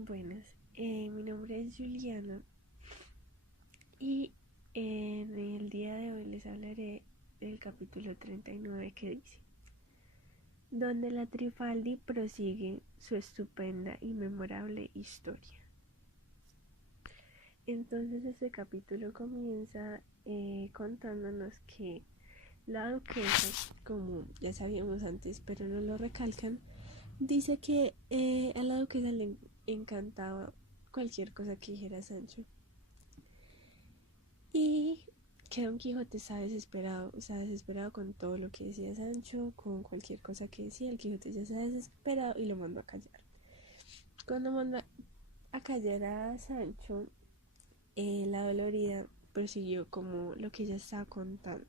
Buenas, mi nombre es Juliana y en el día de hoy les hablaré del capítulo 39 que dice, donde la Trifaldi prosigue su estupenda y memorable historia. Entonces este capítulo comienza contándonos que la duquesa, como ya sabíamos antes, pero no lo recalcan, dice que a la duquesa le encantaba cualquier cosa que dijera Sancho y que Don Quijote está desesperado con todo lo que decía Sancho, con cualquier cosa que decía, el Quijote ya está desesperado y lo mandó a callar. Cuando mandó a callar a Sancho, la dolorida prosiguió como lo que ella estaba contando.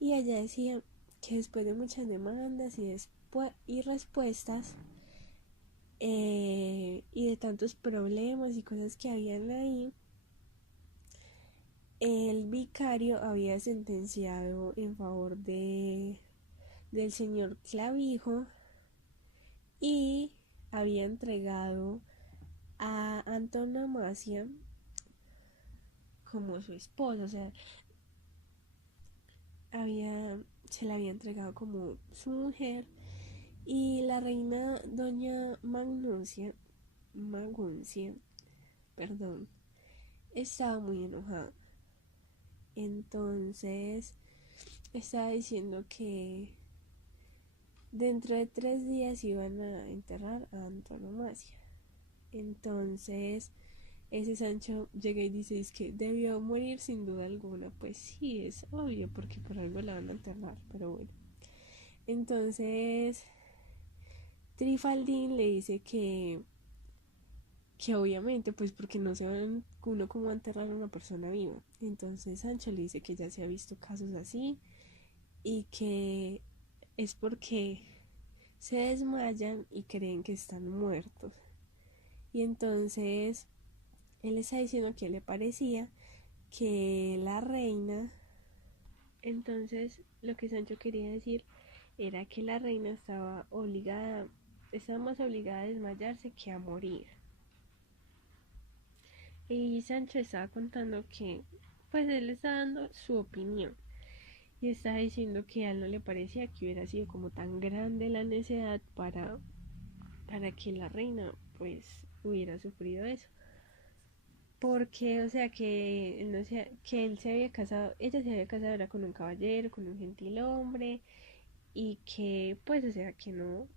Y ella decía que después de muchas demandas y respuestas, y de tantos problemas y cosas que habían ahí, el vicario había sentenciado en favor del señor Clavijo y había entregado a Antonomasia como su esposa, o sea, se la había entregado como su mujer y la reina doña Maguncia, perdón, estaba muy enojada. Entonces estaba diciendo que dentro de 3 días iban a enterrar a Antonomasia. Entonces ese Sancho llega y dice es que debió morir sin duda alguna. Pues sí, es obvio porque por algo la van a enterrar, pero bueno. Entonces Trifaldín le dice que obviamente pues porque no se van uno como a enterrar a una persona viva. Entonces Sancho le dice que ya se ha visto casos así y que es porque se desmayan y creen que están muertos. Y entonces él está diciendo que le parecía que la reina, entonces lo que Sancho quería decir era que la reina estaba más obligada a desmayarse que a morir. Y Sancho estaba contando que pues él está dando su opinión y estaba diciendo que a él no le parecía que hubiera sido como tan grande la necedad para que la reina pues hubiera sufrido eso. Porque, o sea, no sé, que él se había casado, ella se había casado era con un caballero, con un gentil hombre, y que, pues, o sea, que no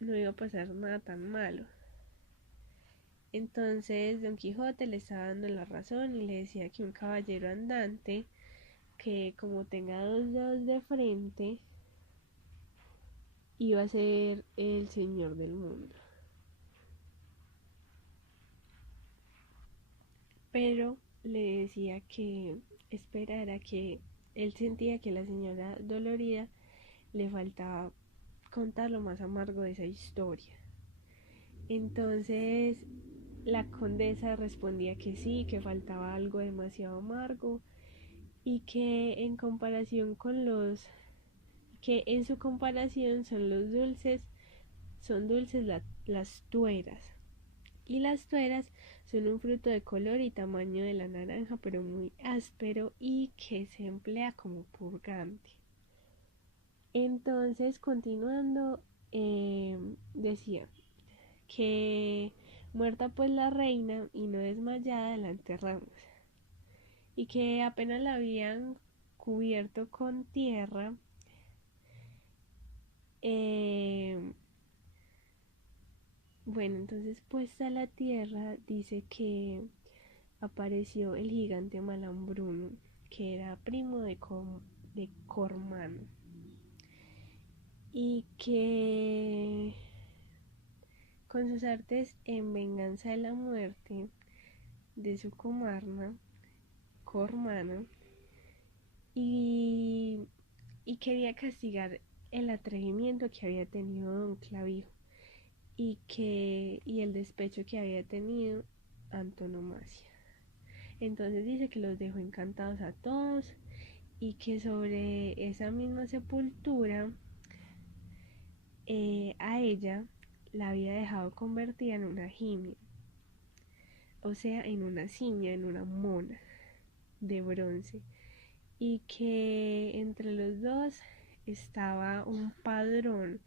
iba a pasar nada tan malo. Entonces, Don Quijote le estaba dando la razón y le decía que un caballero andante, que como tenga dos dedos de frente, iba a ser el señor del mundo. Pero le decía que esperara que él sentía que la señora dolorida le faltaba contar lo más amargo de esa historia. Entonces la condesa respondía que sí, que faltaba algo demasiado amargo y que en comparación con que en su comparación son dulces las tueras. Y las tueras son un fruto de color y tamaño de la naranja, pero muy áspero y que se emplea como purgante. Entonces, continuando, decía que muerta pues la reina y no desmayada la enterramos y que apenas la habían cubierto con tierra, eh, bueno, entonces puesta la tierra dice que apareció el gigante Malambruno, que era primo de Cormano, y que con sus artes en venganza de la muerte de su comarna, Cormano, y, y quería castigar el atrevimiento que había tenido Don Clavijo y el despecho que había tenido Antonomasia. Entonces dice que los dejó encantados a todos y que sobre esa misma sepultura a ella la había dejado convertida en una jimia, o sea, en una simia, en una mona de bronce, y que entre los dos estaba un padrón.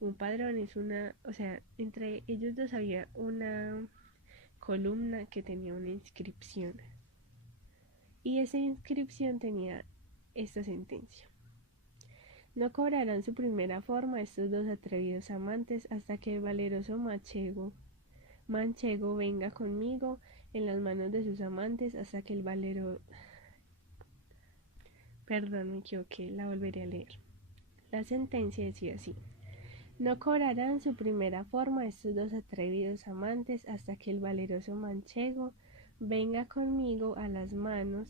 Un padrón es una, o sea, entre ellos dos había una columna que tenía una inscripción, y esa inscripción tenía esta sentencia: no cobrarán su primera forma estos dos atrevidos amantes hasta que el valeroso manchego venga conmigo en las manos de sus amantes, hasta que el valero... Perdón, me equivoqué, la volveré a leer. La sentencia decía así: no cobrarán su primera forma estos dos atrevidos amantes hasta que el valeroso manchego venga conmigo a las manos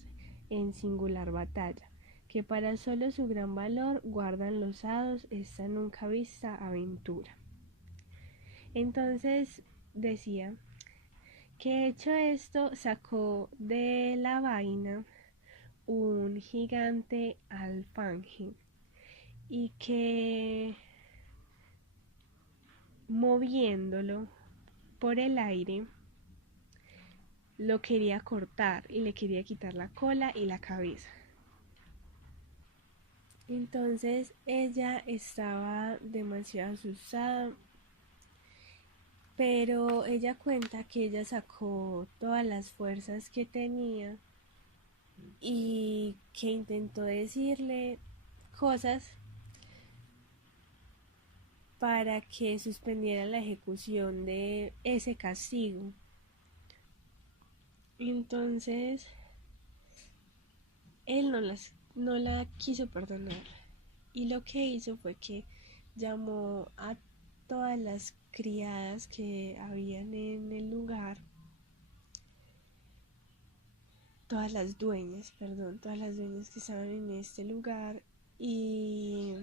en singular batalla, que para solo su gran valor guardan los hados esta nunca vista aventura. Entonces decía que hecho esto sacó de la vaina un gigante alfanje, y que moviéndolo por el aire lo quería cortar y le quería quitar la cola y la cabeza. Entonces ella estaba demasiado asustada, pero ella cuenta que ella sacó todas las fuerzas que tenía y que intentó decirle cosas para que suspendiera la ejecución de ese castigo. Entonces él no la quiso perdonar, y lo que hizo fue que llamó a todas las criadas que habían en el lugar, todas las dueñas que estaban en este lugar, y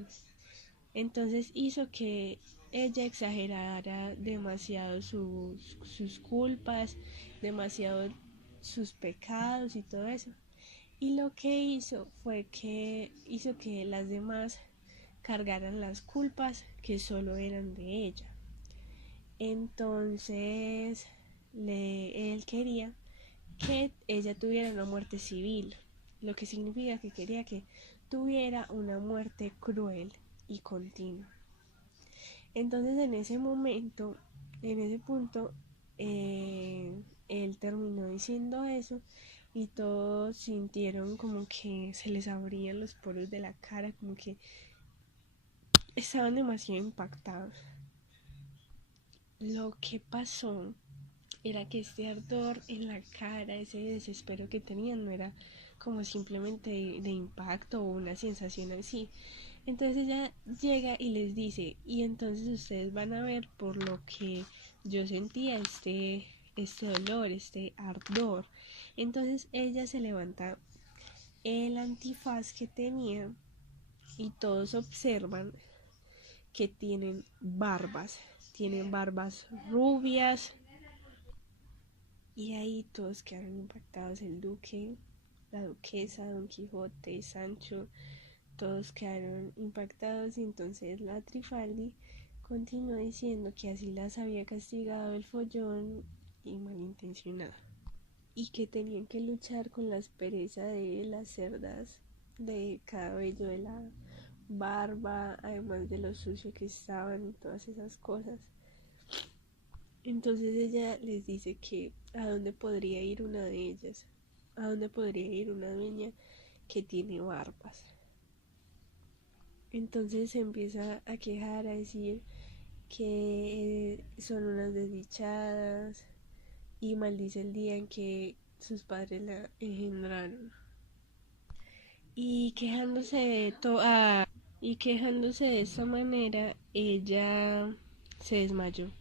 entonces hizo que ella exagerara demasiado sus culpas, demasiado sus pecados y todo eso. Y lo que hizo fue que hizo que las demás cargaran las culpas que solo eran de ella. Entonces él quería que ella tuviera una muerte civil, lo que significa que quería que tuviera una muerte cruel y continua. Entonces en ese momento, en ese punto, él terminó diciendo eso, y todos sintieron como que se les abrían los poros de la cara, como que estaban demasiado impactados. Lo que pasó era que este ardor en la cara, ese desespero que tenían, no era como simplemente de impacto o una sensación así. Entonces ella llega y les dice: y entonces ustedes van a ver por lo que yo sentía este dolor, este ardor. Entonces ella se levanta el antifaz que tenía, y todos observan que tienen barbas rubias, y ahí todos quedaron impactados: el duque, la duquesa, Don Quijote, Sancho, todos quedaron impactados. Y entonces la Trifaldi continuó diciendo que así las había castigado el follón y malintencionado, y que tenían que luchar con la aspereza de las cerdas de cabello de la barba, además de lo sucio que estaban y todas esas cosas. Entonces ella les dice que a dónde podría ir una de ellas, a dónde podría ir una dueña que tiene barbas. Entonces se empieza a quejar, a decir que son unas desdichadas, y maldice el día en que sus padres la engendraron. Y quejándose de y quejándose de esta manera, ella se desmayó.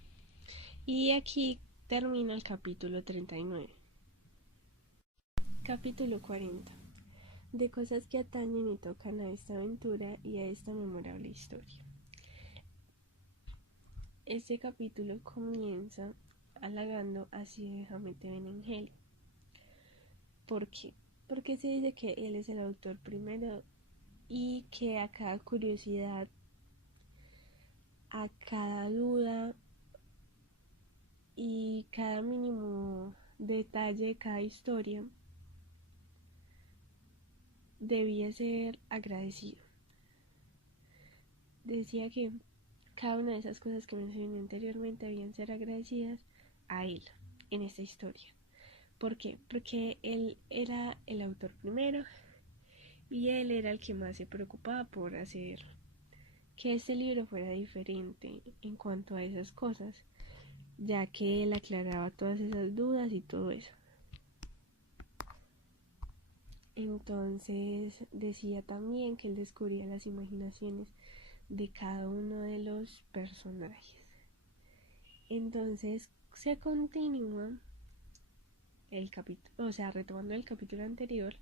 Y aquí termina el capítulo 39. Capítulo 40. De cosas que atañen y tocan a esta aventura y a esta memorable historia. Este capítulo comienza halagando a Sir Hamete Benengeli. ¿Por qué? Porque se dice que él es el autor primero, y que a cada curiosidad, a cada duda cada mínimo detalle de cada historia debía ser agradecido. Decía que cada una de esas cosas que mencioné anteriormente debían ser agradecidas a él en esta historia. ¿Por qué? Porque él era el autor primero y él era el que más se preocupaba por hacer que este libro fuera diferente en cuanto a esas cosas, ya que él aclaraba todas esas dudas y todo eso. Entonces decía también que él descubría las imaginaciones de cada uno de los personajes. Entonces se continúa el capítulo, o sea, retomando el capítulo anterior,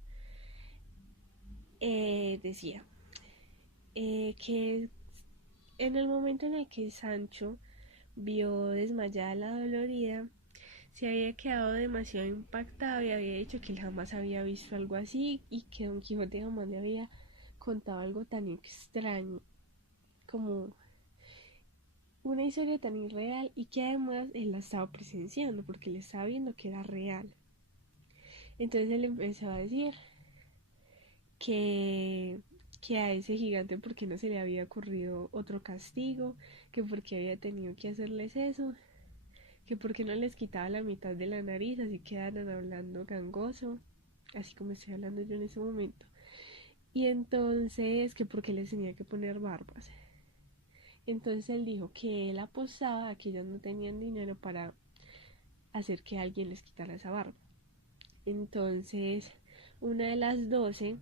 decía que en el momento en el que Sancho vio desmayada a la dolorida, se había quedado demasiado impactado y había dicho que él jamás había visto algo así y que Don Quijote jamás le había contado algo tan extraño como una historia tan irreal, y que además él la estaba presenciando porque le estaba viendo que era real. Entonces él empezó a decir que, que a ese gigante porque no se le había ocurrido otro castigo, que porque había tenido que hacerles eso, que porque no les quitaba la mitad de la nariz, así quedaran hablando gangoso, así como estoy hablando yo en ese momento. Y entonces que porque les tenía que poner barbas. Entonces él dijo que él apostaba a que ellos no tenían dinero para hacer que alguien les quitara esa barba. Entonces una de las 12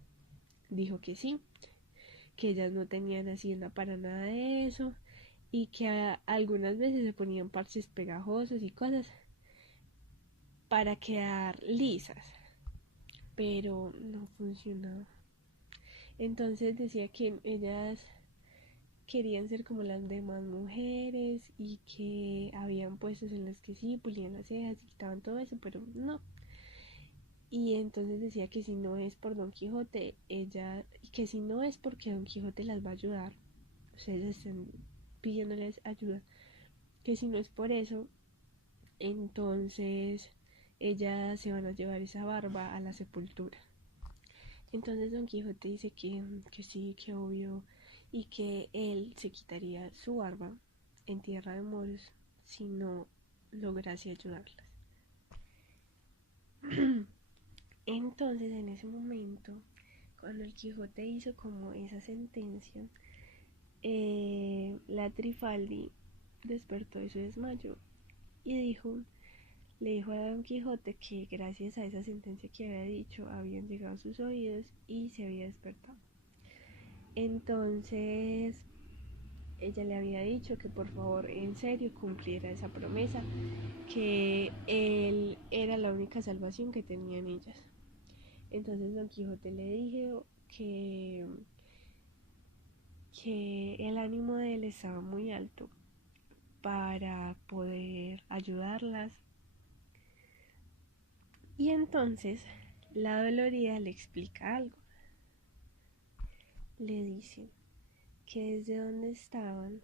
dijo que sí, que ellas no tenían hacienda para nada de eso y que algunas veces se ponían parches pegajosos y cosas para quedar lisas, pero no funcionaba. Entonces decía que ellas querían ser como las demás mujeres y que habían puestos en los que sí pulían las cejas y quitaban todo eso, pero no. Y entonces decía que si no es por Don Quijote, que si no es porque Don Quijote las va a ayudar, o sea, ellas están pidiéndoles ayuda, que si no es por eso, entonces ellas se van a llevar esa barba a la sepultura. Entonces Don Quijote dice que sí, que obvio, y que él se quitaría su barba en tierra de moros si no lograse ayudarlas. Entonces en ese momento, cuando el Quijote hizo como esa sentencia, la Trifaldi despertó de su desmayo y le dijo a Don Quijote que gracias a esa sentencia que había dicho habían llegado a sus oídos y se había despertado. Entonces ella le había dicho que por favor en serio cumpliera esa promesa, que él era la única salvación que tenían ellas. Entonces Don Quijote le dijo que el ánimo de él estaba muy alto para poder ayudarlas. Y entonces la dolorida le explica algo. Le dice que desde donde estaban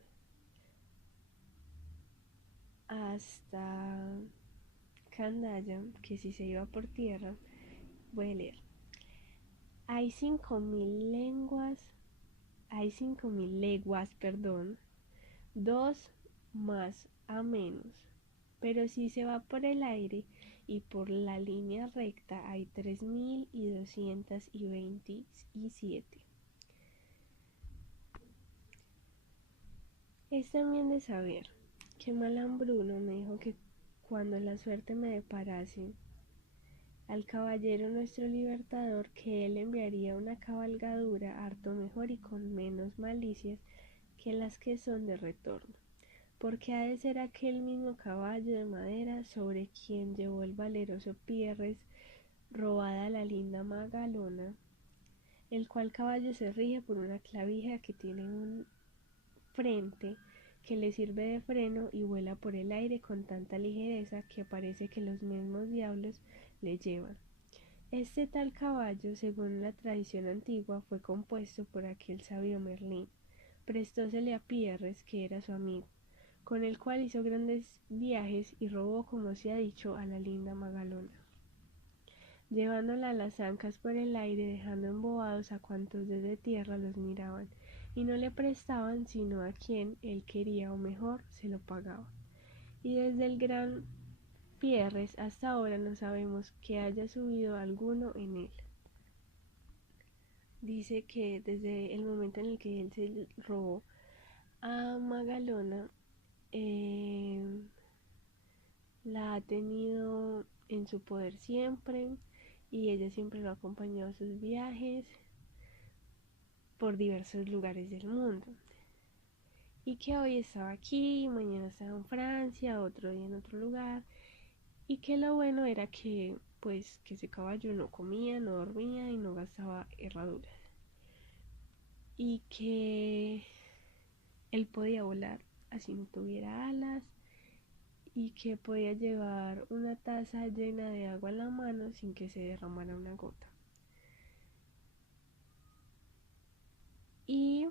hasta Candaya, que si se iba por tierra, voy a leer. Hay 5.000 leguas, perdón, 2 más a menos. Pero si se va por el aire y por la línea recta hay 3.227. Es también de saber que Malambruno me dijo que cuando la suerte me deparase al caballero nuestro libertador, que él enviaría una cabalgadura harto mejor y con menos malicias que las que son de retorno, porque ha de ser aquel mismo caballo de madera sobre quien llevó el valeroso Pierres robada la linda Magalona, el cual caballo se rige por una clavija que tiene un frente que le sirve de freno y vuela por el aire con tanta ligereza que parece que los mismos diablos le llevan. Este tal caballo, según la tradición antigua, fue compuesto por aquel sabio Merlín. Prestósele a Pierres, que era su amigo, con el cual hizo grandes viajes y robó, como se ha dicho, a la linda Magalona, llevándola a las ancas por el aire, dejando embobados a cuantos desde tierra los miraban, y no le prestaban sino a quien él quería, o mejor, se lo pagaba. Y desde el gran Pierres hasta ahora no sabemos que haya subido alguno en él. Dice que desde el momento en el que él se robó a Magalona, la ha tenido en su poder siempre, y ella siempre lo ha acompañado a sus viajes por diversos lugares del mundo, y que hoy estaba aquí, mañana estaba en Francia, otro día en otro lugar, y que lo bueno era que pues que ese caballo no comía, no dormía y no gastaba herraduras, y que él podía volar así no tuviera alas, y que podía llevar una taza llena de agua en la mano sin que se derramara una gota. Y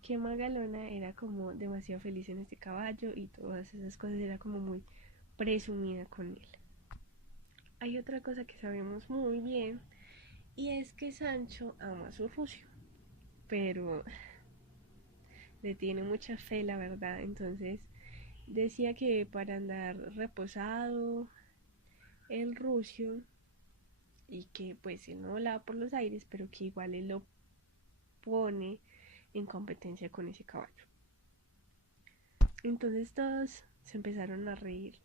que Magalona era como demasiado feliz en este caballo y todas esas cosas, era como muy presumida con él. Hay otra cosa que sabemos muy bien, y es que Sancho ama a su rucio, pero le tiene mucha fe, la verdad. Entonces decía que para andar reposado el rucio, y que pues él no volaba por los aires, pero que igual él lo pone en competencia con ese caballo. Entonces todos se empezaron a reír,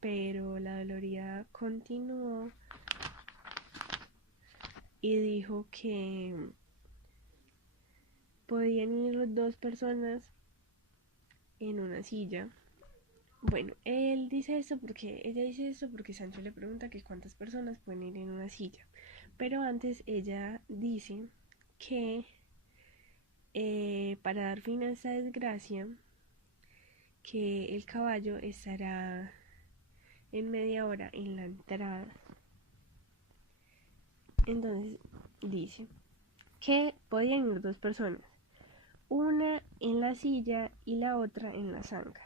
pero la Dolorida continuó y dijo que podían ir dos personas en una silla. Bueno, ella dice eso porque Sancho le pregunta que cuántas personas pueden ir en una silla. Pero antes ella dice que para dar fin a esta desgracia, que el caballo estará en media hora en la entrada. Entonces dice que podían ir dos personas, una en la silla y la otra en las ancas,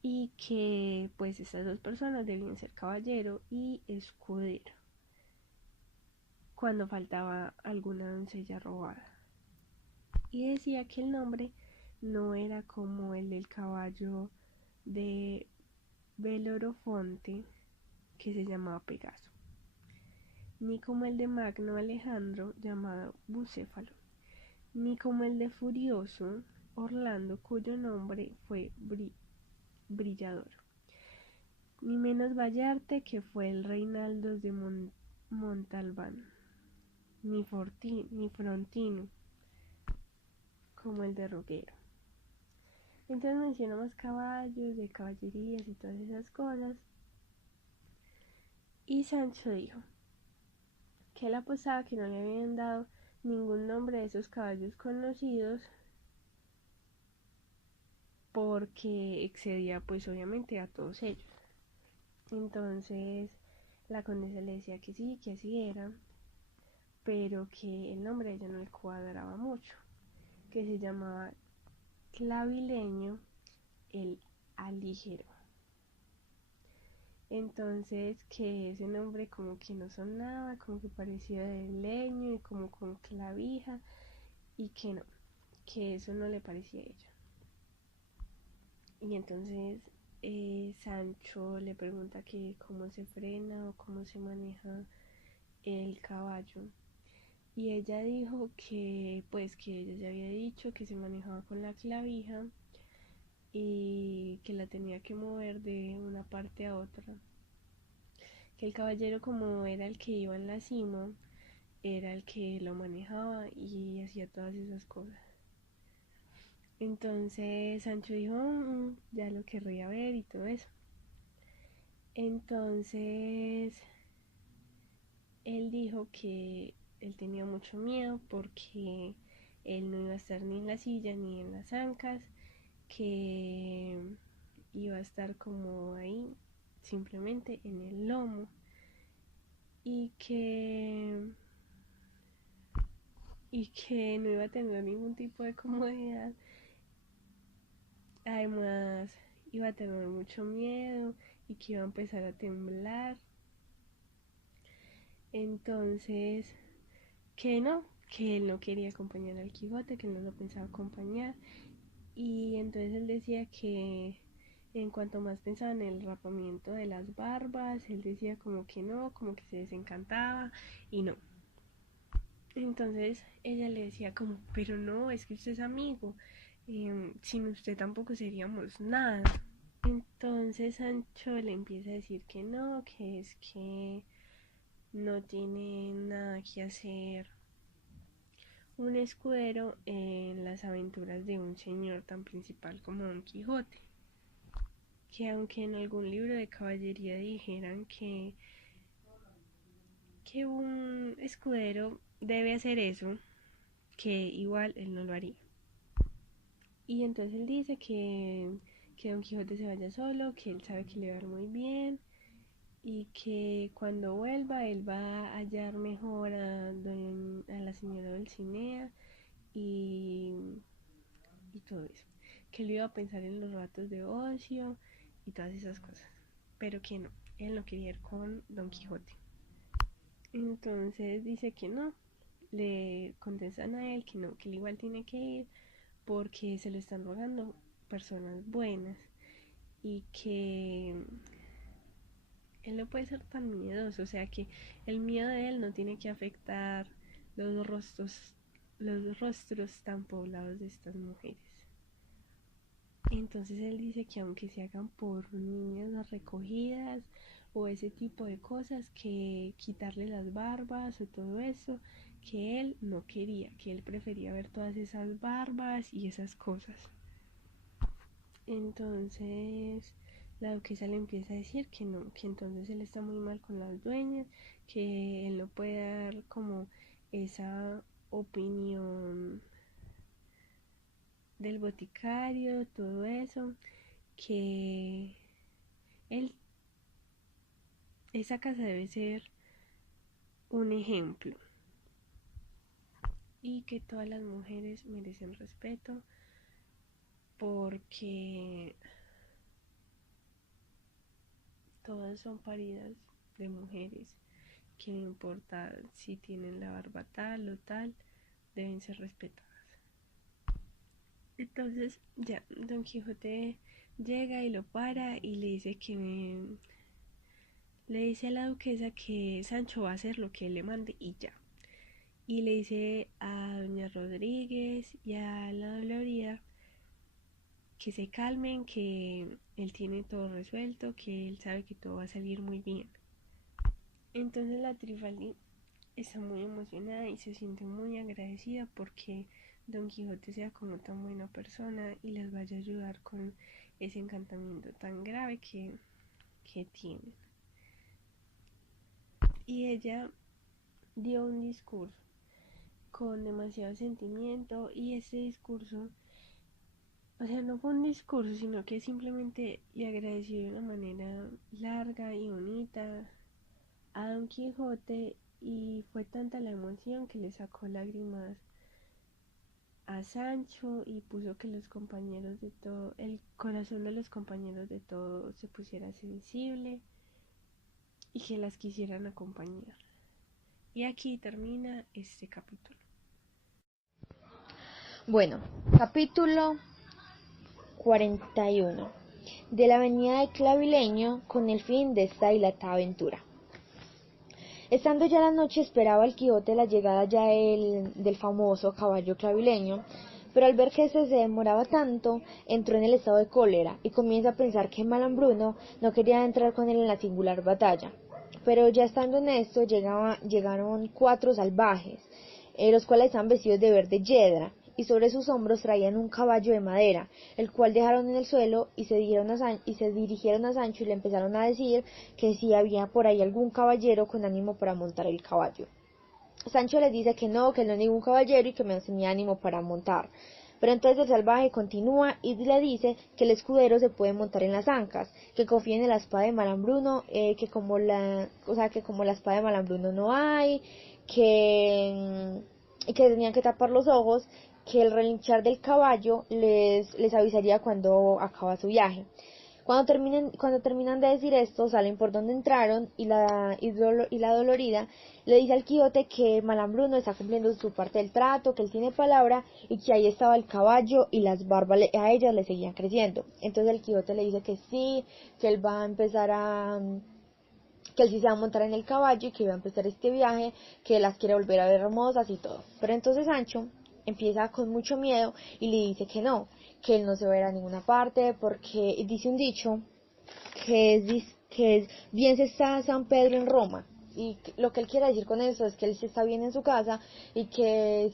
y que pues estas dos personas debían ser caballero y escudero cuando faltaba alguna doncella robada. Y decía que el nombre no era como el del caballo de Belorofonte, que se llamaba Pegaso, ni como el de Magno Alejandro, llamado Bucéfalo, ni como el de Furioso Orlando, cuyo nombre fue Brillador, ni menos Vallarte, que fue el Reinaldos de Montalbán, ni Frontino, como el de Roguero. Entonces menciona más caballos, de caballerías y todas esas cosas. Y Sancho dijo que él apostaba que no le habían dado ningún nombre de esos caballos conocidos, porque excedía pues obviamente a todos ellos. Entonces la condesa le decía que sí, que así era, pero que el nombre a ella no le cuadraba mucho, que se llamaba Clavileño el Alígero. Entonces que ese nombre como que no sonaba, como que parecía de leño y como con clavija, y que no, que eso no le parecía a ella. Y entonces Sancho le pregunta que cómo se frena o cómo se maneja el caballo, y ella dijo que pues que ella ya había dicho que se manejaba con la clavija y que la tenía que mover de una parte a otra, que el caballero, como era el que iba en la cima, era el que lo manejaba y hacía todas esas cosas. Entonces Sancho dijo, ya lo querría ver y todo eso. Entonces él dijo que él tenía mucho miedo porque él no iba a estar ni en la silla ni en las ancas, que iba a estar como ahí simplemente en el lomo, y que no iba a tener ningún tipo de comodidad, además iba a tener mucho miedo y que iba a empezar a temblar. Entonces, que él no quería acompañar al Quijote, que él no lo pensaba acompañar. Y entonces él decía que en cuanto más pensaba en el rapamiento de las barbas, él decía como que no, como que se desencantaba y no. Entonces ella le decía como, pero no, es que usted es amigo, sin usted tampoco seríamos nada. Entonces Sancho le empieza a decir que no, que es que no tiene nada que hacer un escudero en las aventuras de un señor tan principal como Don Quijote. Que aunque en algún libro de caballería dijeran que un escudero debe hacer eso, que igual él no lo haría. Y entonces él dice que Don Quijote se vaya solo, que él sabe que le va a ir muy bien y que cuando vuelva él va a hallar mejor a la señora Dulcinea y, y todo eso. Que él iba a pensar en los ratos de ocio y todas esas cosas. Pero que no, él no quería ir con Don Quijote. Entonces dice que no, le contestan a él que él igual tiene que ir porque se lo están rogando personas buenas y que él no puede ser tan miedoso, o sea que el miedo de él no tiene que afectar los rostros, los rostros tan poblados de estas mujeres. Entonces él dice que aunque se hagan por niñas recogidas o ese tipo de cosas, que quitarle las barbas o todo eso, que él no quería, que él prefería ver todas esas barbas y esas cosas. Entonces la duquesa le empieza a decir que no, que entonces él está muy mal con las dueñas, que él no puede dar como esa opinión del boticario, todo eso, que él, esa casa debe ser un ejemplo y que todas las mujeres merecen respeto porque todas son paridas de mujeres que no importa si tienen la barba tal o tal, deben ser respetadas. Entonces ya Don Quijote llega y lo para y le dice le dice a la duquesa que Sancho va a hacer lo que él le mande y ya. Y le dice a doña Rodríguez y a la Dolorida que se calmen, que él tiene todo resuelto, que él sabe que todo va a salir muy bien. Entonces la Trifaldi está muy emocionada y se siente muy agradecida porque Don Quijote sea como tan buena persona y les vaya a ayudar con ese encantamiento tan grave que tienen. Y ella dio un discurso con demasiado sentimiento y ese discurso, o sea, no fue un discurso, sino que simplemente le agradeció de una manera larga y bonita a Don Quijote y fue tanta la emoción que le sacó lágrimas a Sancho y puso que los compañeros de todo, el corazón de los compañeros de todo se pusiera sensible y que las quisieran acompañar. Y aquí termina este capítulo. Bueno, capítulo 41 de la avenida de Clavileño con el fin de esta dilatada aventura. Estando ya la noche esperaba el Quijote la llegada ya del famoso caballo clavileño, pero al ver que se demoraba tanto, entró en el estado de cólera y comienza a pensar que Malambruno no quería entrar con él en la singular batalla. Pero ya estando en esto llegaron 4 salvajes, los cuales estaban vestidos de verde yedra, y sobre sus hombros traían un caballo de madera, el cual dejaron en el suelo y se dirigieron a Sancho y le empezaron a decir que si había por ahí algún caballero con ánimo para montar el caballo. Sancho les dice que no hay ningún caballero y que menos tenía ánimo para montar. Pero entonces el salvaje continúa y le dice que el escudero se puede montar en las ancas, que confíen en la espada de Malambruno, que como la espada de Malambruno no hay, que tenían que tapar los ojos que el relinchar del caballo les avisaría cuando acaba su viaje. Cuando terminan de decir esto, salen por donde entraron y la dolorida le dice al Quijote que Malambruno está cumpliendo su parte del trato, que él tiene palabra y que ahí estaba el caballo y las barbas a ellas le seguían creciendo. Entonces el Quijote le dice que sí, que él va a empezar que él sí se va a montar en el caballo y que va a empezar este viaje, que las quiere volver a ver hermosas y todo. Pero entonces Sancho empieza con mucho miedo y le dice que él no se va a ir a ninguna parte porque dice un dicho que es bien se está San Pedro en Roma. Y lo que él quiere decir con eso es que él se está bien en su casa y que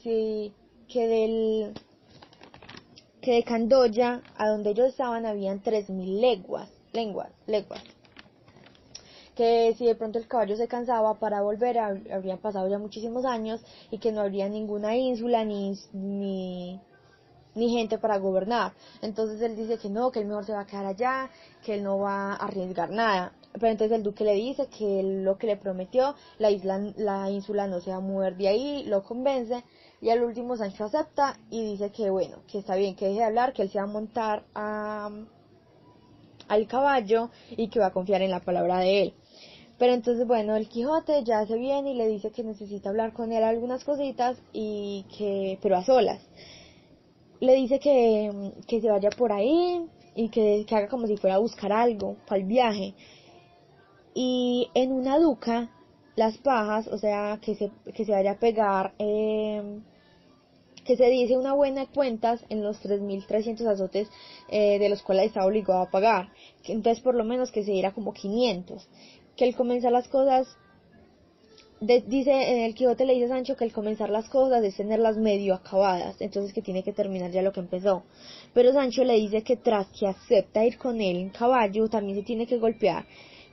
de Candoya a donde ellos estaban habían 3000 leguas, que si de pronto el caballo se cansaba para volver habrían pasado ya muchísimos años y que no habría ninguna ínsula ni gente para gobernar. Entonces él dice que él mejor se va a quedar allá, que él no va a arriesgar nada. Pero entonces el duque le dice que él, lo que le prometió, la ínsula no se va a mover de ahí, lo convence y al último Sancho acepta y dice que bueno, que está bien, que deje de hablar, que él se va a montar al caballo y que va a confiar en la palabra de él. Pero entonces, bueno, el Quijote ya se viene y le dice que necesita hablar con él algunas cositas pero a solas. Le dice que se vaya por ahí y que haga como si fuera a buscar algo para el viaje. Y en una duca, las pajas, o sea, que se vaya a pegar, que se dice una buena cuentas en los 3300 azotes de los cuales estaba obligado a pagar. Entonces, por lo menos que se diera como 500. Que él comienza las cosas dice el Quijote le dice a Sancho que el comenzar las cosas es tenerlas medio acabadas, entonces que tiene que terminar ya lo que empezó. Pero Sancho le dice que tras que acepta ir con él en caballo, también se tiene que golpear,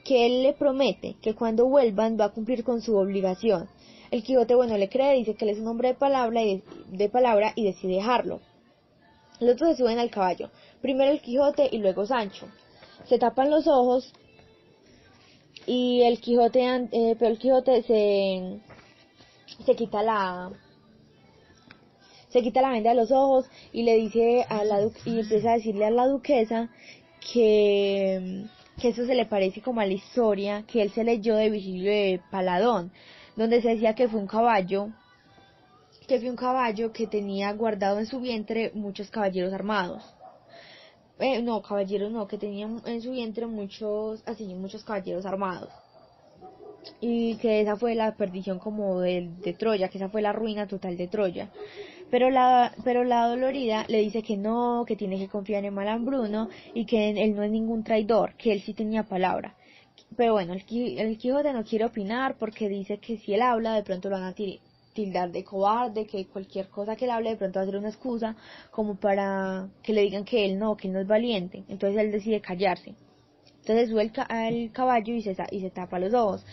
que él le promete que cuando vuelvan va a cumplir con su obligación. El Quijote, bueno, le cree, dice que él es un hombre de palabra y decide dejarlo. Los otros se suben al caballo, primero el Quijote y luego Sancho. Se tapan los ojos y pero el Quijote se quita la venda de los ojos y le dice y empieza a decirle a la duquesa que eso se le parece como a la historia que él se leyó de Virgilio de Paladón, donde se decía que fue un caballo que tenía guardado en su vientre muchos caballeros armados. No, caballeros no, que tenía en su vientre muchos caballeros armados. Y que esa fue la perdición como de Troya, que esa fue la ruina total de Troya. Pero la dolorida le dice que no, que tiene que confiar en Malambruno y que él no es ningún traidor, que él sí tenía palabra. Pero bueno, el Quijote no quiere opinar porque dice que si él habla de pronto lo van a tildar de cobarde, que cualquier cosa que él hable de pronto va a ser una excusa como para que le digan que él no es valiente. Entonces él decide callarse. Entonces sube al caballo y se tapa los ojos.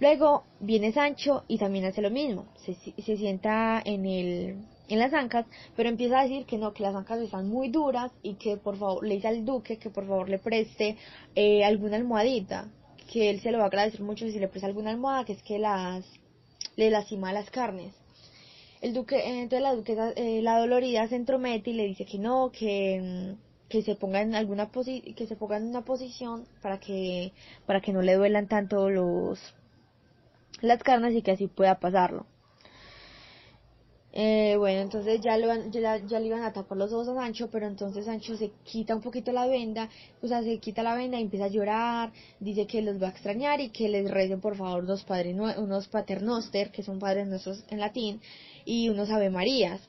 Luego viene Sancho y también hace lo mismo. Se sienta en las ancas, pero empieza a decir que no, que las ancas están muy duras y que por favor le dice al duque que por favor le preste alguna almohadita, que él se lo va a agradecer mucho si le presta alguna almohada, que es que le lastima las carnes. Entonces la duquesa, la dolorida se entromete y le dice que no, que se ponga en que se ponga en una posición para que no le duelan tanto las carnes y que así pueda pasarlo. Bueno, entonces ya le iban a tapar los ojos a Sancho, pero entonces Sancho se quita un poquito la venda, o sea, se quita la venda y empieza a llorar, dice que los va a extrañar y que les recen por favor unos paternoster, que son padres nuestros en latín, y unos ave marías.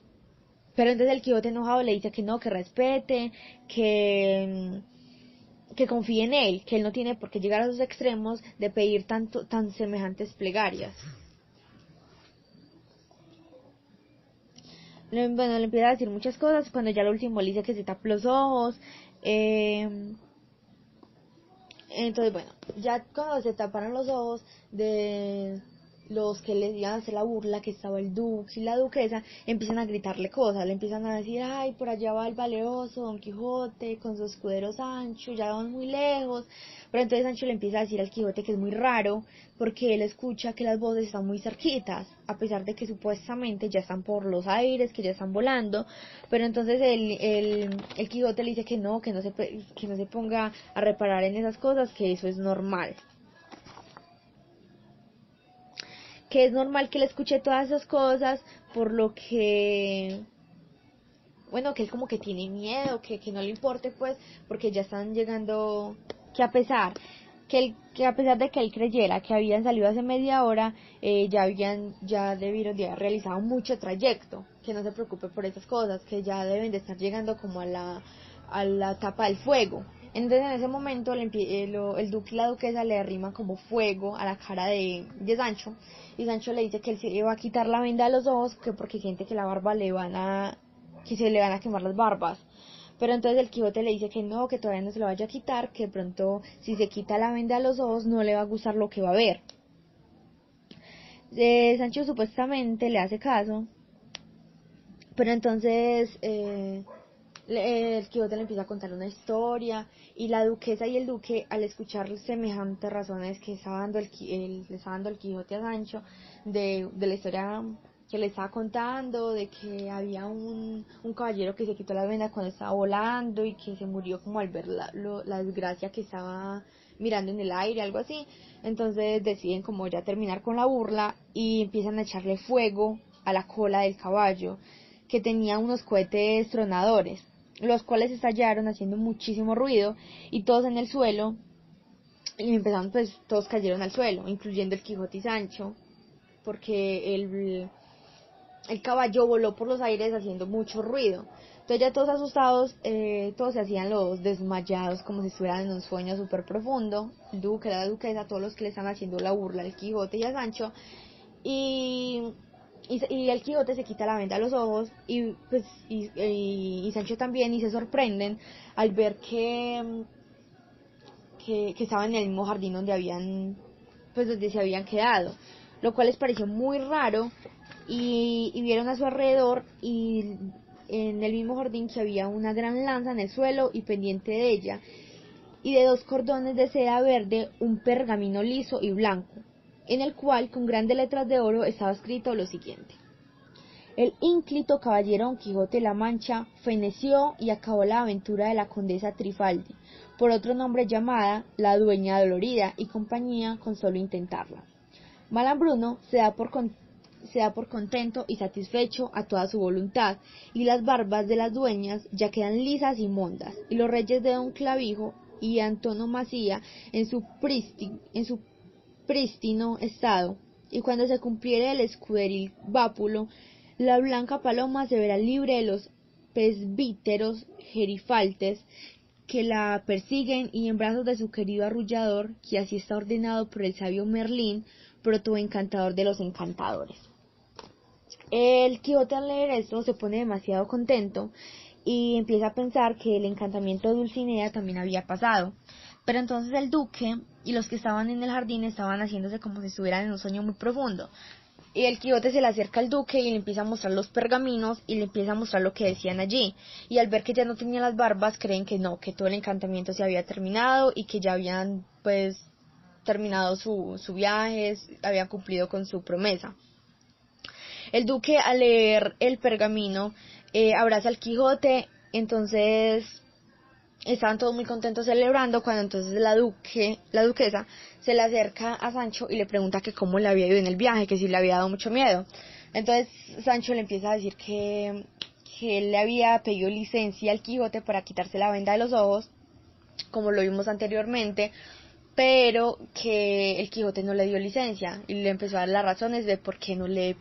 Pero entonces el Quijote enojado le dice que no, que respete, que confíe en él, que él no tiene por qué llegar a esos extremos de pedir tan semejantes plegarias. Bueno, le empieza a decir muchas cosas, cuando ya lo último le dice que se tape los ojos, entonces bueno, ya cuando se taparon los ojos, los que les iban a hacer la burla, que estaba el duque y la duquesa, empiezan a gritarle cosas, le empiezan a decir, ay, por allá va el valeroso Don Quijote con su escudero Sancho, ya van muy lejos. Pero entonces Sancho le empieza a decir al Quijote que es muy raro, porque él escucha que las voces están muy cerquitas, a pesar de que supuestamente ya están por los aires, que ya están volando. Pero entonces el Quijote le dice que no se ponga a reparar en esas cosas, que eso es normal. Que es normal que él escuche todas esas cosas, por lo que, bueno, que él como que tiene miedo, que no le importe, pues, porque ya están llegando, que a pesar de que él creyera que habían salido hace media hora, ya debieron de haber realizado mucho trayecto, que no se preocupe por esas cosas, que ya deben de estar llegando como a la tapa del fuego. Entonces en ese momento el duque y la duquesa le arriman como fuego a la cara de Sancho, y Sancho le dice que él se le va a quitar la venda de los ojos, que porque siente que la barba que se le van a quemar las barbas. Pero entonces el Quijote le dice que no, que todavía no se lo vaya a quitar, que de pronto si se quita la venda de los ojos no le va a gustar lo que va a ver. Sancho supuestamente le hace caso, pero entonces el Quijote le empieza a contar una historia, y la duquesa y el duque, al escuchar semejantes razones que estaba dando le estaba dando el Quijote a Sancho, de la historia que le estaba contando, de que había un caballero que se quitó la venda cuando estaba volando y que se murió como al ver la desgracia que estaba mirando en el aire, algo así. Entonces deciden como ya terminar con la burla y empiezan a echarle fuego a la cola del caballo, que tenía unos cohetes tronadores, los cuales estallaron haciendo muchísimo ruido, y todos en el suelo, y empezaron, pues todos cayeron al suelo, incluyendo el Quijote y Sancho, porque el caballo voló por los aires haciendo mucho ruido. Entonces ya todos asustados, todos se hacían los desmayados, como si estuvieran en un sueño súper profundo, el duque, la duquesa, todos los que le están haciendo la burla al Quijote y a Sancho, y y el Quijote se quita la venda de los ojos, y pues y Sancho también, y se sorprenden al ver que estaban en el mismo jardín donde se habían quedado, lo cual les pareció muy raro, y vieron a su alrededor, y en el mismo jardín que había una gran lanza en el suelo y pendiente de ella, y de 2 cordones de seda verde un pergamino liso y blanco, en el cual con grandes letras de oro estaba escrito lo siguiente: el ínclito caballero Don Quijote de la Mancha feneció y acabó la aventura de la condesa Trifaldi, por otro nombre llamada la Dueña Dolorida y compañía, con solo intentarla. Malambruno se da por contento y satisfecho a toda su voluntad, y las barbas de las dueñas ya quedan lisas y mondas, y los reyes de Don Clavijo y Antonomasia en su prístino estado, y cuando se cumpliere el escuderil vápulo, la blanca paloma se verá libre de los presbíteros gerifaltes que la persiguen, y en brazos de su querido arrullador, que así está ordenado por el sabio Merlín, protoencantador de los encantadores. El Quijote, al leer esto, se pone demasiado contento y empieza a pensar que el encantamiento de Dulcinea también había pasado. Pero entonces el duque y los que estaban en el jardín estaban haciéndose como si estuvieran en un sueño muy profundo. Y el Quijote se le acerca al duque y le empieza a mostrar los pergaminos y le empieza a mostrar lo que decían allí. Y al ver que ya no tenía las barbas, creen que no, que todo el encantamiento se había terminado y que ya habían, pues, terminado su viaje, habían cumplido con su promesa. El duque, al leer el pergamino, abraza al Quijote. Entonces estaban todos muy contentos celebrando, cuando entonces la duquesa, se le acerca a Sancho y le pregunta que cómo le había ido en el viaje, que si le había dado mucho miedo. Entonces Sancho le empieza a decir que él le había pedido licencia al Quijote para quitarse la venda de los ojos, como lo vimos anteriormente, pero que el Quijote no le dio licencia, y le empezó a dar las razones de por qué no le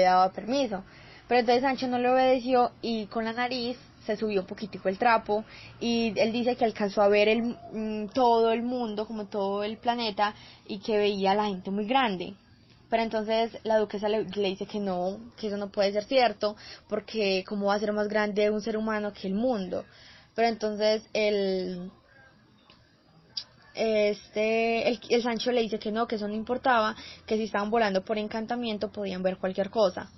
daba permiso. Pero entonces Sancho no le obedeció, y con la nariz se subió un poquitico el trapo, y él dice que alcanzó a ver todo el mundo, como todo el planeta, y que veía a la gente muy grande. Pero entonces la duquesa le dice que no, que eso no puede ser cierto, porque cómo va a ser más grande un ser humano que el mundo. Pero entonces el Sancho le dice que no, que eso no importaba, que si estaban volando por encantamiento podían ver cualquier cosa.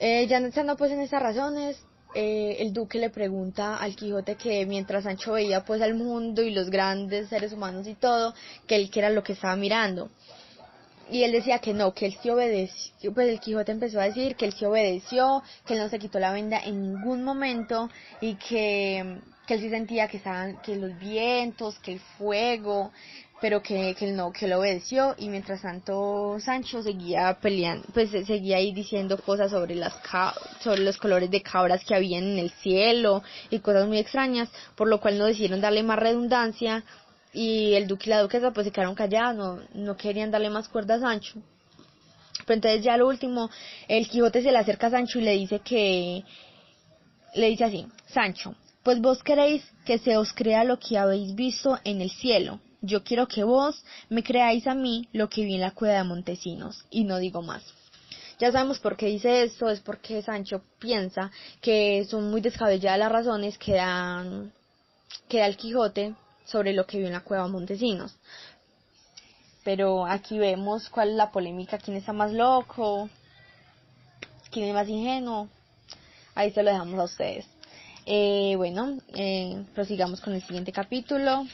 Ya no estando pues en esas razones, el duque le pregunta al Quijote que mientras Sancho veía pues al mundo y los grandes seres humanos y todo, que él que era lo que estaba mirando. Y él decía que no, que él sí obedeció, pues el Quijote empezó a decir que él sí obedeció, que él no se quitó la venda en ningún momento y que él sí sentía que estaban, que los vientos, que el fuego, pero que él no, que él obedeció. Y mientras tanto Sancho seguía peleando, pues seguía ahí diciendo cosas sobre sobre los colores de cabras que habían en el cielo y cosas muy extrañas, por lo cual no decidieron darle más redundancia y el duque y la duquesa pues se quedaron callados, no querían darle más cuerda a Sancho. Pero entonces ya lo último, el Quijote se le acerca a Sancho y le dice así: Sancho, pues vos queréis que se os crea lo que habéis visto en el cielo. Yo quiero que vos me creáis a mí lo que vi en la cueva de Montesinos, y no digo más. Ya sabemos por qué dice esto, es porque Sancho piensa que son muy descabelladas las razones que da el Quijote sobre lo que vio en la cueva de Montesinos. Pero aquí vemos cuál es la polémica, quién está más loco, quién es más ingenuo. Ahí se lo dejamos a ustedes. Prosigamos con el siguiente capítulo,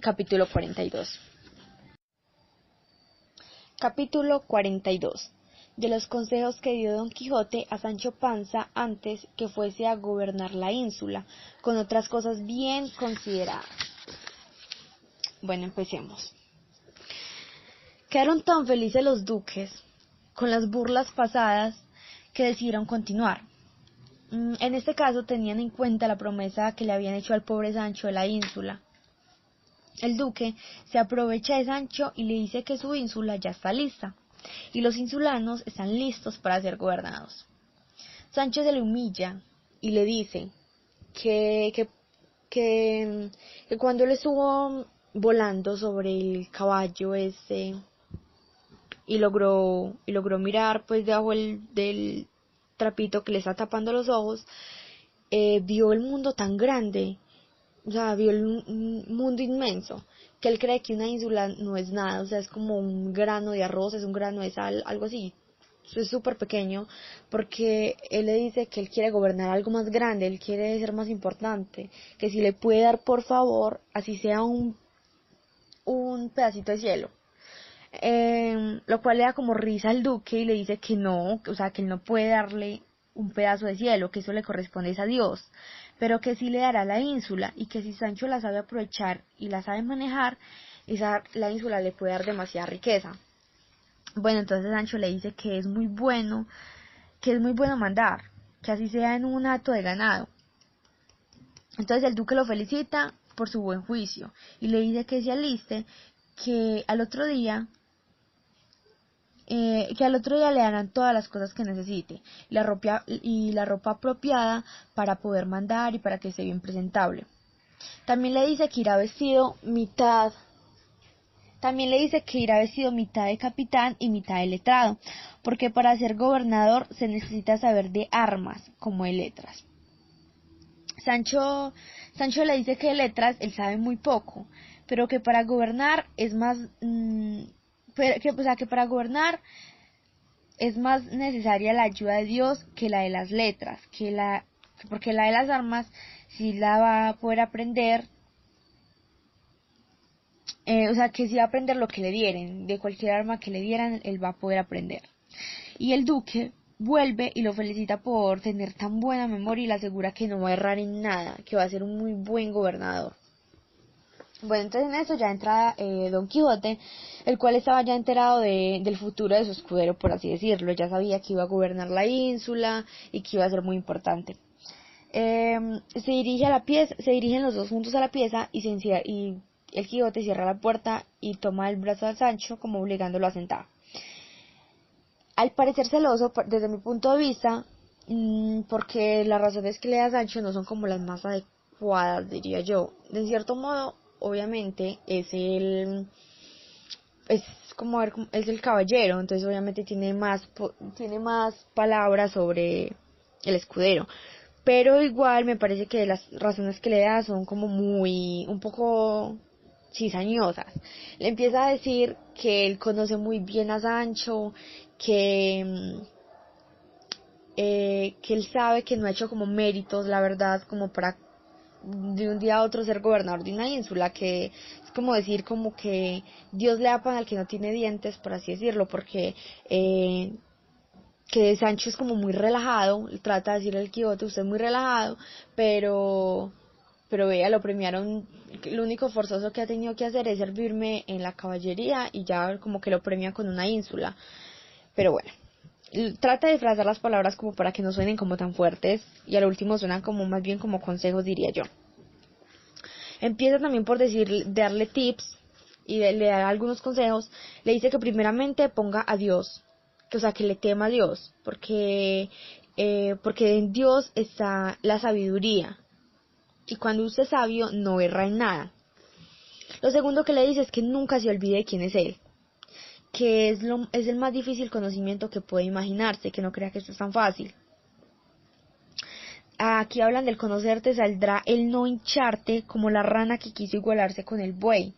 capítulo 42. Capítulo 42. De los consejos que dio Don Quijote a Sancho Panza antes que fuese a gobernar la ínsula, con otras cosas bien consideradas. Bueno, empecemos. Quedaron tan felices los duques con las burlas pasadas que decidieron continuar. En este caso tenían en cuenta la promesa que le habían hecho al pobre Sancho de la ínsula. El duque se aprovecha de Sancho y le dice que su ínsula ya está lista, y los insulanos están listos para ser gobernados. Sancho se le humilla y le dice que cuando él estuvo volando sobre el caballo y logró mirar pues debajo del trapito que le está tapando los ojos, vio el mundo tan grande, o sea, vio un mundo inmenso, que él cree que una ínsula no es nada, o sea, es como un grano de arroz, es un grano de sal, algo así. Es súper pequeño, porque él le dice que él quiere gobernar algo más grande, él quiere ser más importante, que si le puede dar por favor, así sea un pedacito de cielo. Lo cual le da como risa al duque y le dice que no, o sea, que él no puede darle un pedazo de cielo, que eso le corresponde a Dios, pero que sí le dará la ínsula y que si Sancho la sabe aprovechar y la sabe manejar, la ínsula le puede dar demasiada riqueza. Bueno, entonces Sancho le dice que es muy bueno mandar, que así sea en un hato de ganado. Entonces el duque lo felicita por su buen juicio y le dice que se aliste, que al otro día le darán todas las cosas que necesite y la ropa apropiada para poder mandar y para que esté bien presentable. También le dice que irá vestido mitad de capitán y mitad de letrado, porque para ser gobernador se necesita saber de armas como de letras. Sancho le dice que de letras él sabe muy poco, pero que para gobernar que para gobernar es más necesaria la ayuda de Dios que la de las letras, porque la de las armas sí la va a poder aprender, que sí va a aprender lo que le dieren, de cualquier arma que le dieran, él va a poder aprender. Y el duque vuelve y lo felicita por tener tan buena memoria y le asegura que no va a errar en nada, que va a ser un muy buen gobernador. Bueno, entonces en eso ya entra Don Quijote, el cual estaba ya enterado del futuro de su escudero, por así decirlo. Ya sabía que iba a gobernar la ínsula y que iba a ser muy importante. Se dirigen los dos juntos a la pieza y el Quijote cierra la puerta y toma el brazo de Sancho como obligándolo a sentar. Al parecer celoso, desde mi punto de vista, porque las razones que le da Sancho no son como las más adecuadas, diría yo. De cierto modo, obviamente, es es el caballero, entonces obviamente tiene más palabras sobre el escudero. Pero igual me parece que las razones que le da son como un poco cizañosas. Le empieza a decir que él conoce muy bien a Sancho, que que él sabe que no ha hecho como méritos, la verdad, como para de un día a otro ser gobernador de una ínsula, que es como decir como que Dios le da pan al que no tiene dientes, por así decirlo, porque que Sancho es como muy relajado, trata de decirle al Quijote, usted es muy relajado, pero vea, lo premiaron, lo único forzoso que ha tenido que hacer es servirme en la caballería y ya como que lo premia con una ínsula. Pero bueno, trata de disfrazar las palabras como para que no suenen como tan fuertes y al último suenan como más bien como consejos, diría yo. Empieza también por darle tips y le da algunos consejos. Le dice que primeramente ponga a Dios, que o sea que le tema a Dios, porque en Dios está la sabiduría y cuando usted es sabio no erra en nada. Lo segundo que le dice es que nunca se olvide de quién es él, que es el más difícil conocimiento que puede imaginarse, que no crea que esto es tan fácil. Aquí hablan del conocerte saldrá el no hincharte como la rana que quiso igualarse con el buey,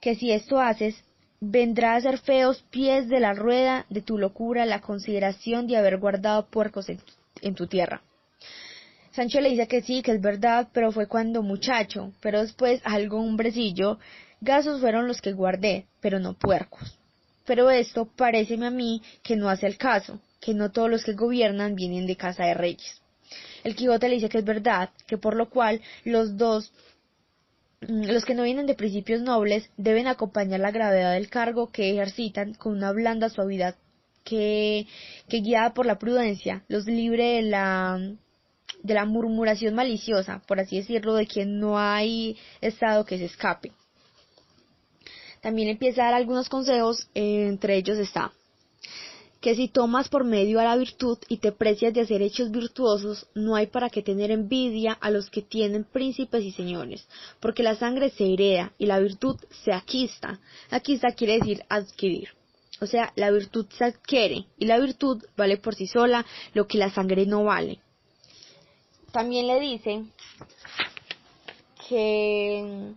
que si esto haces, vendrá a ser feos pies de la rueda de tu locura la consideración de haber guardado puercos en tu tierra. Sancho le dice que sí, que es verdad, pero fue cuando muchacho, pero después algo hombrecillo, gazos fueron los que guardé, pero no puercos. Pero esto paréceme a mí que no hace el caso, que no todos los que gobiernan vienen de casa de reyes. El Quijote le dice que es verdad, que por lo cual los que no vienen de principios nobles deben acompañar la gravedad del cargo que ejercitan con una blanda suavidad que guiada por la prudencia los libre de la murmuración maliciosa, por así decirlo, de que no hay estado que se escape. También empieza a dar algunos consejos, entre ellos está que si tomas por medio a la virtud y te precias de hacer hechos virtuosos, no hay para qué tener envidia a los que tienen príncipes y señores, porque la sangre se hereda y la virtud se aquista. Aquista quiere decir adquirir. O sea, la virtud se adquiere y la virtud vale por sí sola lo que la sangre no vale. También le dice que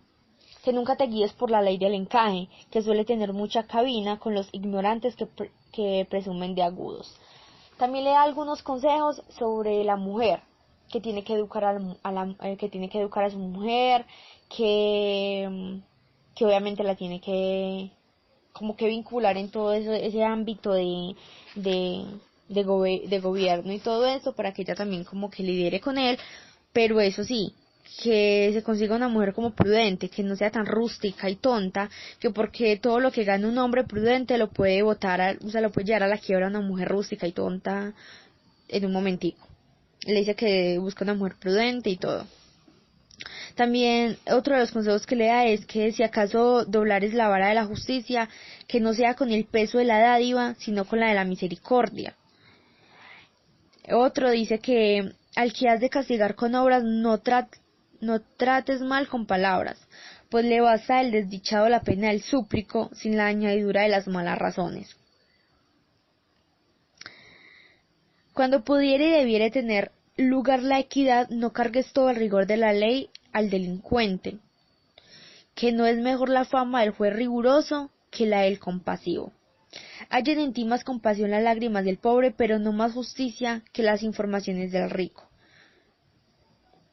nunca te guíes por la ley del encaje, que suele tener mucha cabina con los ignorantes que presumen de agudos. También le da algunos consejos sobre la mujer, que tiene que educar que tiene que educar a su mujer, que obviamente la tiene que como que vincular en todo ese ámbito de gobierno y todo eso para que ella también como que lidere con él, pero eso sí, que se consiga una mujer como prudente, que no sea tan rústica y tonta, que porque todo lo que gana un hombre prudente lo puede o sea, lo puede llevar a la quiebra una mujer rústica y tonta en un momentico. Le dice que busca una mujer prudente y todo. También otro de los consejos que le da es que si acaso doblares la vara de la justicia, que no sea con el peso de la dádiva, sino con la de la misericordia. Otro dice que al que has de castigar con obras no trates mal con palabras, pues le basta al desdichado la pena del súplico sin la añadidura de las malas razones. Cuando pudiere y debiere tener lugar la equidad, no cargues todo el rigor de la ley al delincuente, que no es mejor la fama del juez riguroso que la del compasivo. Hallen en ti más compasión las lágrimas del pobre, pero no más justicia que las informaciones del rico.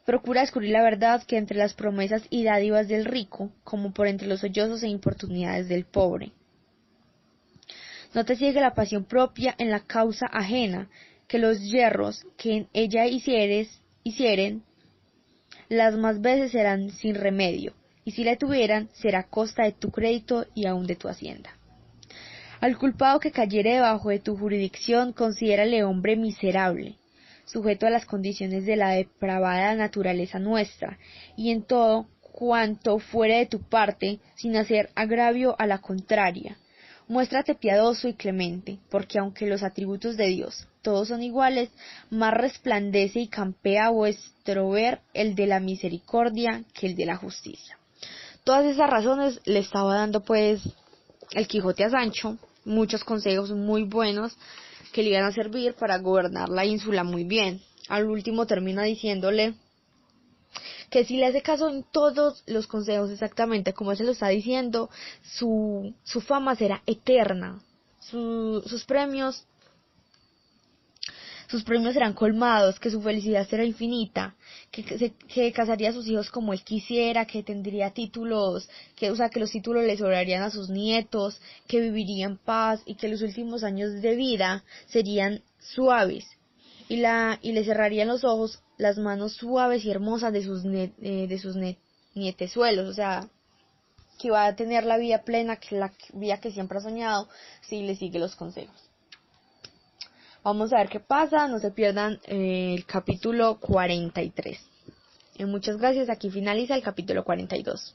Procura descubrir la verdad que entre las promesas y dádivas del rico, como por entre los sollozos e importunidades del pobre. No te ciegue la pasión propia en la causa ajena, que los yerros que en ella hicieren, las más veces serán sin remedio, y si la tuvieran, será a costa de tu crédito y aun de tu hacienda. Al culpado que cayere debajo de tu jurisdicción, considérale hombre miserable, sujeto a las condiciones de la depravada naturaleza nuestra, y en todo cuanto fuere de tu parte, sin hacer agravio a la contraria. Muéstrate piadoso y clemente, porque aunque los atributos de Dios todos son iguales, más resplandece y campea a vuestro ver el de la misericordia que el de la justicia. Todas esas razones le estaba dando pues el Quijote a Sancho, muchos consejos muy buenos que le iban a servir para gobernar la ínsula muy bien. Al último termina diciéndole que si le hace caso en todos los consejos exactamente como él se lo está diciendo, su fama será eterna, sus premios serán colmados, que su felicidad será infinita, que casaría a sus hijos como él quisiera, que tendría títulos, que los títulos le sobrarían a sus nietos, que viviría en paz y que los últimos años de vida serían suaves y le cerrarían los ojos las manos suaves y hermosas de sus nietezuelos, o sea, que va a tener la vida plena, que la vida que siempre ha soñado, si le sigue los consejos. Vamos a ver qué pasa, no se pierdan el capítulo 43. Muchas gracias, aquí finaliza el capítulo 42.